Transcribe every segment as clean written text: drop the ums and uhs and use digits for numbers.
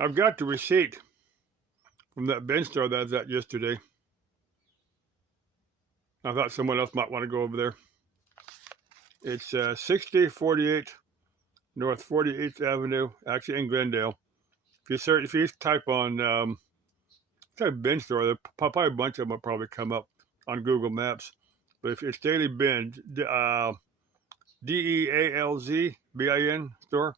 I've got the receipt from that bench store that I was at yesterday. I thought someone else might want to go over there. It's 6048 North 48th Avenue, actually in Glendale. If you type on type bench store, probably a bunch of them will probably come up on Google Maps. But if it's Daily Binge, DEALZBIN store,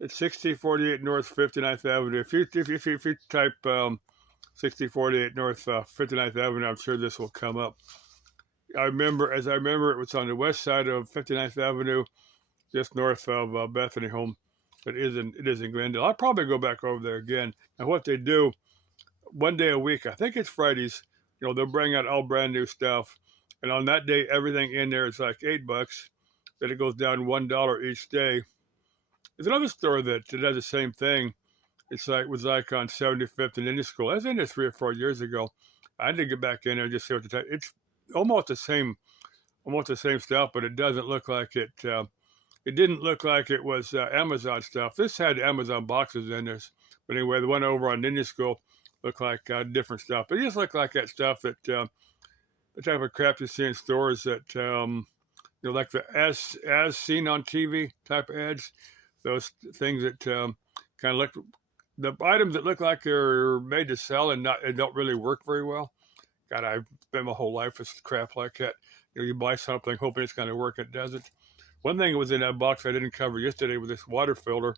it's 6048 North 59th Avenue. If you type 6048 North 59th Avenue, I'm sure this will come up. I remember it was on the west side of 59th Avenue, just north of Bethany Home. But it is in Glendale. I'll probably go back over there again. And what they do, one day a week, I think it's Fridays, they'll bring out all brand new stuff. And on that day, everything in there is like $8. Then it goes down $1 each day. There's another store that does the same thing. It was like on 75th and Indian School. I was in there 3 or 4 years ago. I had to get back in there and just see what the time. It's almost the same stuff, but it doesn't look like it. It didn't look like it was Amazon stuff. This had Amazon boxes in this, but anyway, the one over on Indian School looked like different stuff. But it just looked like that stuff that the type of crap you see in stores that like the as seen on TV type of ads. Those things that kind of look, the items that look like they're made to sell and don't really work very well. God, I've spent my whole life with crap like that. You buy something hoping it's going to work, it doesn't. One thing that was in that box I didn't cover yesterday with this water filter.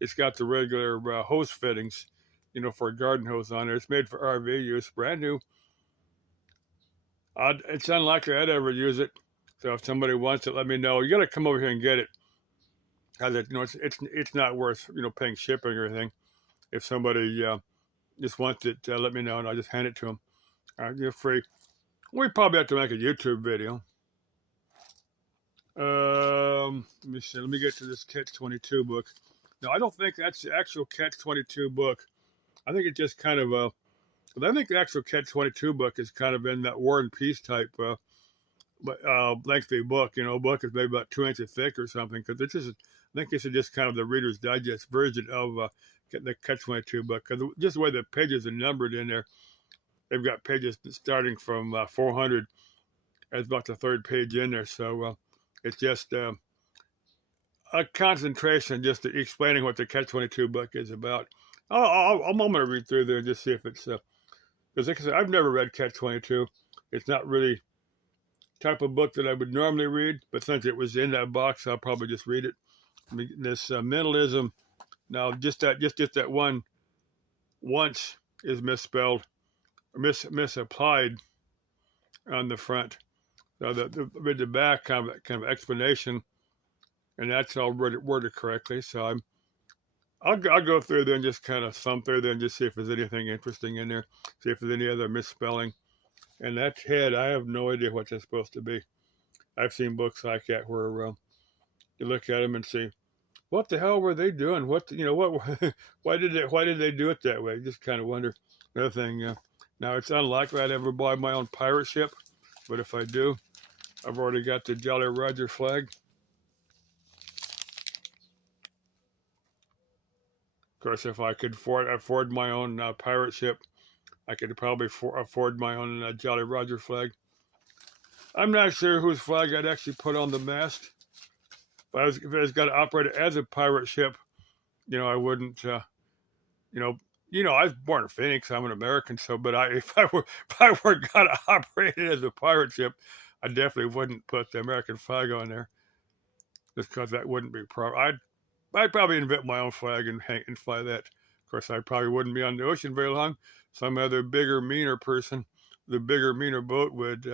It's got the regular hose fittings, for a garden hose on there. It's made for RV use, brand new. It's unlikely I'd ever use it. So if somebody wants it, let me know. You got to come over here and get it. It's not worth paying shipping or anything. If somebody just wants it, let me know and I'll just hand it to them. You're free. We probably have to make a YouTube video. Let me see. Let me get to this Catch-22 book. No, I don't think that's the actual Catch-22 book. I think it's just kind of but I think the actual Catch-22 book is kind of in that War and Peace type lengthy book. Book is maybe about 2 inches thick or something. Because I think this is just kind of the Reader's Digest version of the Catch-22 book. Because just the way the pages are numbered in there, they've got pages starting from 400. That's about the third page in there. So it's just a concentration just explaining what the Catch-22 book is about. I'm going to read through there and just see if it's because like I said, I've never read Catch-22. It's not really type of book that I would normally read, but since it was in that box, I'll probably just read it. This mentalism. Now, just that one once is misspelled, misapplied on the front. So the back kind of explanation, and that's all worded correctly. So I'll go through there and just kind of thumb through there and just see if there's anything interesting in there. See if there's any other misspelling. And that head, I have no idea what that's supposed to be. I've seen books like that where you look at them and see, what the hell were they doing? What why did they do it that way? You just kind of wonder. Another thing. Now it's unlikely I'd ever buy my own pirate ship, but if I do, I've already got the Jolly Roger flag. Of course, if I could afford my own pirate ship, I could probably afford my own Jolly Roger flag. I'm not sure whose flag I'd actually put on the mast. If I was going to operate it as a pirate ship, I wouldn't. I was born in Phoenix. I'm an American, so if I were going to operate it as a pirate ship, I definitely wouldn't put the American flag on there, just because that wouldn't be proper. I'd probably invent my own flag and fly that. Of course, I probably wouldn't be on the ocean very long. Some other bigger, meaner person, the bigger, meaner boat would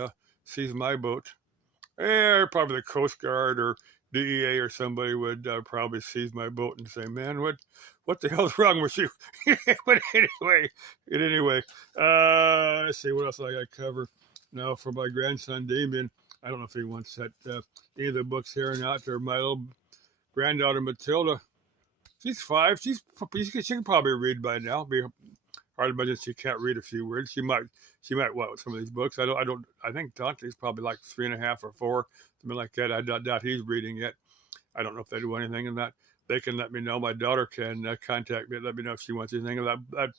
seize my boat. Probably the Coast Guard or DEA or somebody would probably seize my boat and say, "Man, what the hell's wrong with you?" But anyway, let's see what else I got to cover. Now, for my grandson Damien, I don't know if he wants that any of the books here or not. Or my little granddaughter Matilda, she's 5. She can probably read by now. Be hard to imagine she can't read a few words. She might want some of these books. I think Dante's probably like 3.5 or 4, something like that. I doubt he's reading yet. I don't know if they do anything in that. they can let me know. My daughter can contact me, let me know if she wants anything. That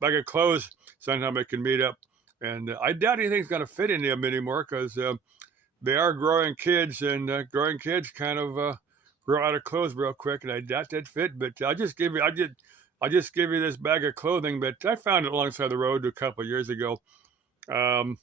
bag of clothes, sometime I can meet up. And I doubt anything's going to fit in them anymore because they are growing kids, and growing kids kind of grow out of clothes real quick, and I doubt that fit. But I'll just give you this bag of clothing. But I found it alongside the road a couple of years ago. Um,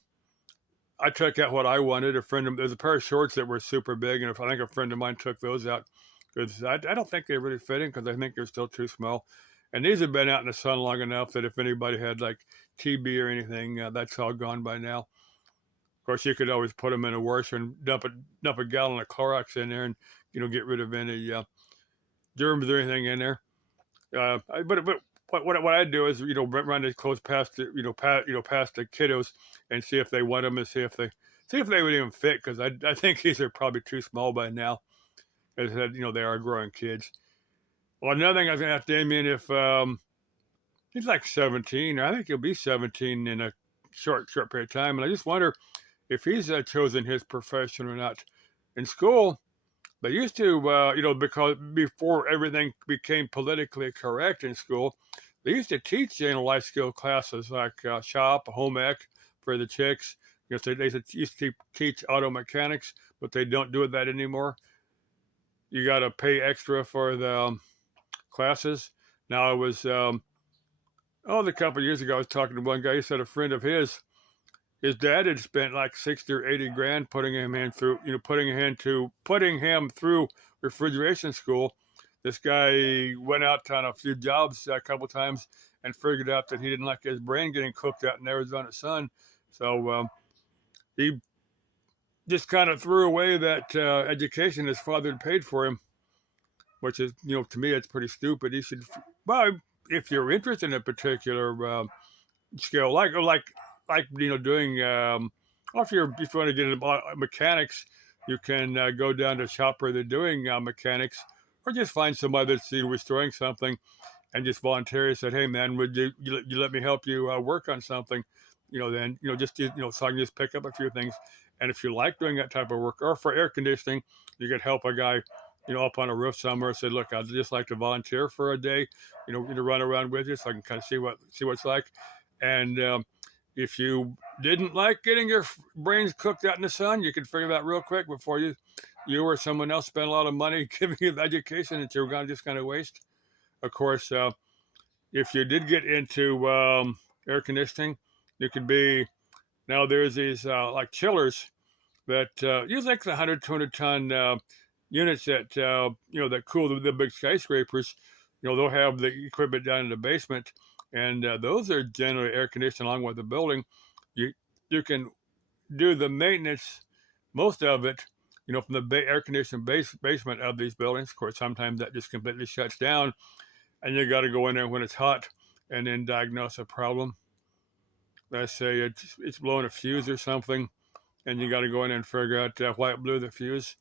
I took out what I wanted. There's a pair of shorts that were super big, and I think a friend of mine took those out because I don't think they really fit in because I think they're still too small. And these have been out in the sun long enough that if anybody had like TB or anything, that's all gone by now. Of course, you could always put them in a washer and dump a gallon of Clorox in there, and get rid of any germs or anything in there. But what I do is run the clothes past past the kiddos and see if they want them and see if they would even fit because I think these are probably too small by now. As I said, they are growing kids. Well, another thing I was gonna ask Damien if he's like 17. I think he'll be 17 in a short period of time, and I just wonder if he's chosen his profession or not. In school, they used to, because before everything became politically correct in school, they used to teach life skill classes like shop, home ec for the chicks. So they used to teach auto mechanics, but they don't do that anymore. You got to pay extra for the classes. Now, I was, a couple of years ago, I was talking to one guy. He said a friend of his dad had spent like 60 or 80 grand putting him through refrigeration school. This guy went out on a few jobs a couple times and figured out that he didn't like his brain getting cooked out in the Arizona sun. So he just kind of threw away that education his father had paid for him, which is, to me, it's pretty stupid. He should, well, if you're interested in a particular skill, like doing, if you want to get into mechanics, you can go down to a shop where they're doing mechanics, or just find somebody that's restoring something and just volunteer. Said, hey man, would you let me help you work on something? Then so I can just pick up a few things. And if you like doing that type of work, or for air conditioning, you could help a guy up on a roof somewhere. Said, look, I'd just like to volunteer for a day, to run around with you so I can kind of see what it's like. And if you didn't like getting your brains cooked out in the sun, you could figure that real quick before you or someone else spent a lot of money giving you the education that you're going to just kind of waste. Of course, if you did get into air conditioning, you could be, now there's these like chillers that use like the 100, 200 ton units that, that cool the big skyscrapers. They'll have the equipment down in the basement, and those are generally air conditioned along with the building. You can do the maintenance, most of it, from the air conditioned basement of these buildings. Of course, sometimes that just completely shuts down, and you got to go in there when it's hot and then diagnose a problem. Let's say it's blowing a fuse or something, and you got to go in and figure out why it blew the fuse.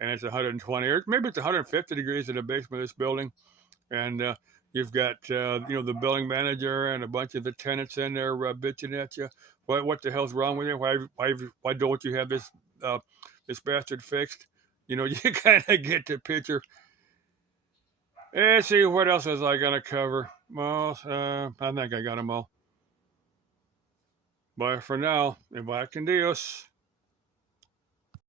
And it's 120 or maybe it's 150 degrees in the basement of this building, and you've got the building manager and a bunch of the tenants in there bitching at you. What the hell's wrong with you? Why don't you have this bastard fixed? You kind of get the picture. Let's see, what else was I gonna cover? Well, I think I got them all. Bye for now, and bye con Dios.